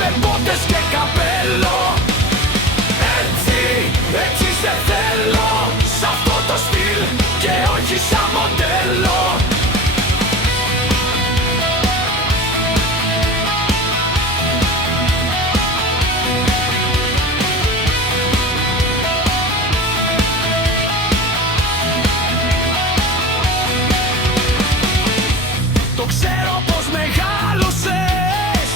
με μπότες και καπέλο. Έτσι, έτσι σε θέλω, σ' αυτό το στυλ και όχι σαν μοντέλο. Το ξέρω πως μεγάλωσες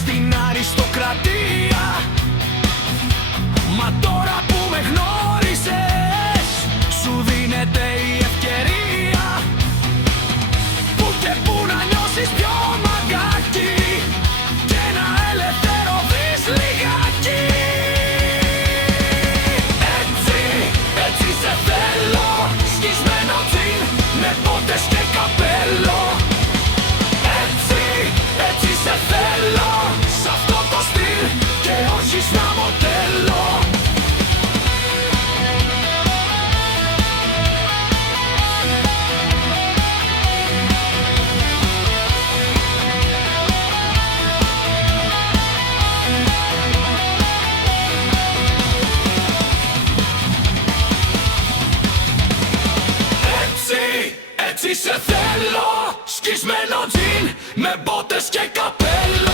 στην αριστοκρατία, μα τώρα που με γνώρισες σου δίνεται η ευκαιρία που και που να νιώσεις πιο μαγκάκι και να ελευθερωθείς λιγάκι. Έτσι, έτσι σε θέλω, σκισμένο τζιν με μπότες και καπέλο. Έτσι, έτσι σε θέλω, σ' αυτό το στυλ και όχι σαν μοντέλο. Έτσι σε θέλω, σκισμένο τζιν με μπότες και καπέλο.